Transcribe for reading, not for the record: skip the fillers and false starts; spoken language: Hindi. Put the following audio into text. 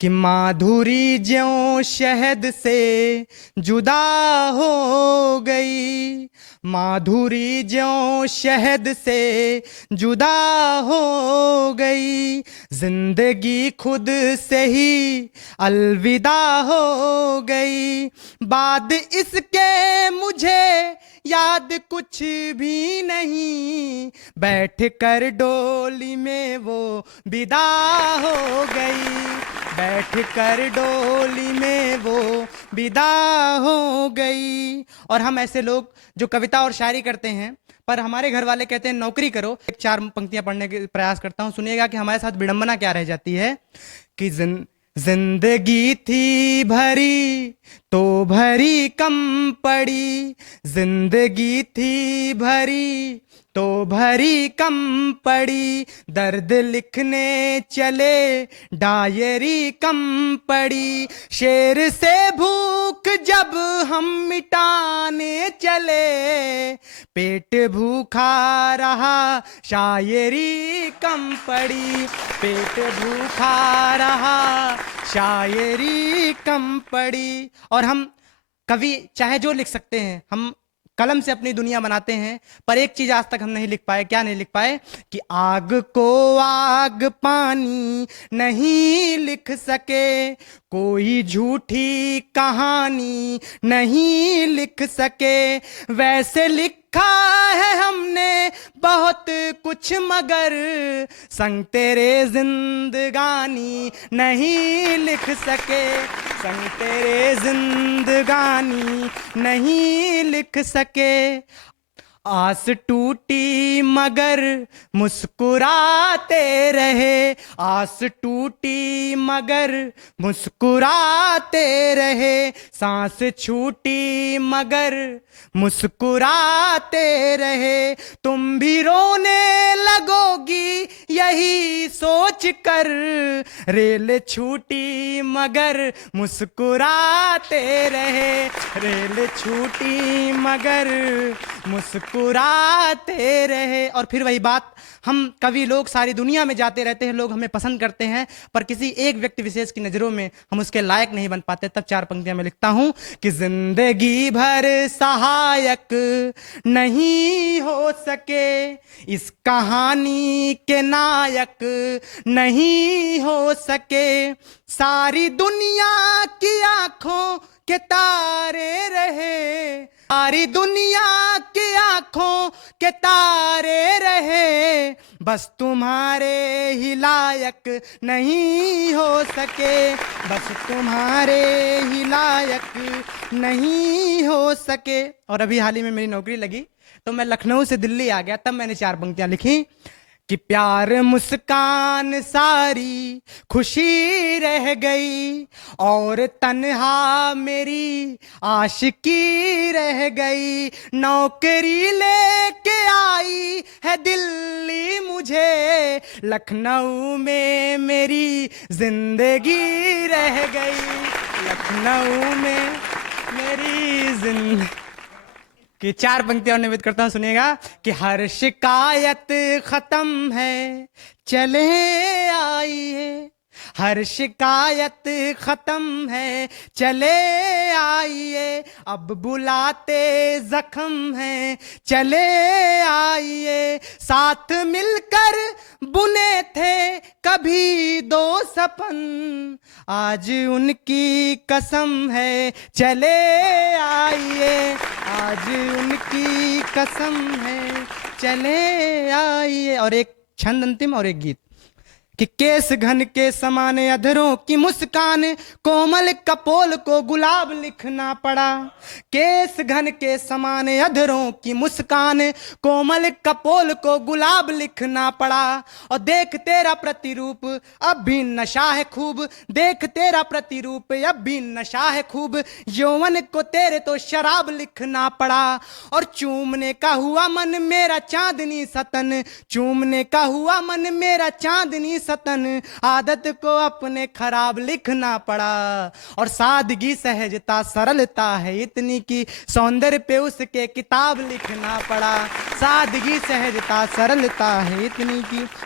कि माधुरी ज्यों शहद से जुदा हो गई, माधुरी ज्यों शहद से जुदा हो गई, जिंदगी खुद से ही अलविदा हो गई। बाद इसके मुझे याद कुछ भी नहीं, बैठ कर डोली में वो विदा हो गई, बैठ कर डोली में वो विदा हो गई। और हम ऐसे लोग जो कविता और शायरी करते हैं, पर हमारे घर वाले कहते हैं नौकरी करो। एक चार पंक्तियां पढ़ने के प्रयास करता हूं, सुनिएगा कि हमारे साथ विडंबना क्या रह जाती है। कि जिंदगी थी भरी तो भरी कम पड़ी, जिंदगी थी भरी तो भरी कम पड़ी, दर्द लिखने चले डायरी कम पड़ी, शेर से भूख जब हम मिटाने चले, पेट भूखा रहा शायरी कम पड़ी, पेट भूखा रहा शायरी कम पड़ी। और हम कवि चाहे जो लिख सकते हैं, हम कलम से अपनी दुनिया बनाते हैं, पर एक चीज आज तक हम नहीं लिख पाए। क्या नहीं लिख पाए? कि आग को आग पानी नहीं लिख सके, कोई झूठी कहानी नहीं लिख सके, वैसे लिखा है हमने बहुत कुछ मगर संग तेरे जिंदगानी नहीं लिख सके, संग तेरे जिंदगानी नहीं लिख सके। आस टूटी मगर मुस्कुराते रहे, आस टूटी मगर मुस्कुराते रहे, सांस छूटी मगर मुस्कुराते रहे, तुम भी रोने लगोगी यही सोच कर, रेल छूटी मगर मुस्कुराते रहे, रेल छूटी मगर मुस्कुराते रहे। और फिर वही बात, हम कवि लोग सारी दुनिया में जाते रहते हैं, लोग हमें पसंद करते हैं, पर किसी एक व्यक्ति विशेष की नजरों में हम उसके लायक नहीं बन पाते। तब चार पंक्तियां मैं लिखता हूं कि जिंदगी भर सहायक नहीं हो सके, इस कहानी के नायक नहीं हो सके, सारी दुनिया की आंखों के तारे रहे, सारी दुनिया की आंखों के तारे रहे, बस तुम्हारे ही लायक नहीं हो सके, बस तुम्हारे ही लायक नहीं हो सके। और अभी हाल ही में मेरी नौकरी लगी, तो मैं लखनऊ से दिल्ली आ गया, तब मैंने चार पंक्तियां लिखी कि प्यार मुस्कान सारी खुशी रह गई, और तन्हा मेरी आशिकी रह गई, नौकरी लेके आई है दिल्ली मुझे, लखनऊ में मेरी जिंदगी रह गई, लखनऊ में मेरी जिंदगी। कि चार पंक्तियां और निवेद करता हूं, सुनिएगा कि हर शिकायत खत्म है चले आइए, हर शिकायत खत्म है चले आइए, अब बुलाते जख्म है चले आइए, साथ मिलकर बुने थे कभी दो सपन, आज उनकी कसम है चले आइए, आज उनकी कसम है चले आइए। और एक छंद अंतिम और एक गीत कि केस घन के समान अधरों की मुस्कान, कोमल कपोल को गुलाब लिखना पड़ा, केस घन के समान अधरों की मुस्कान, कोमल कपोल को गुलाब लिखना पड़ा, और देख तेरा प्रतिरूप अब भी नशा है खूब, देख तेरा प्रतिरूप अब भी नशा है खूब, यौवन को तेरे तो शराब लिखना पड़ा, और चूमने का हुआ मन मेरा चांदनी सतन, चूमने का हुआ मन मेरा चांदनी सतन, आदत को अपने खराब लिखना पड़ा, और सादगी सहजता सरलता है इतनी की सौंदर्य पे उसके किताब लिखना पड़ा, सादगी सहजता सरलता है इतनी की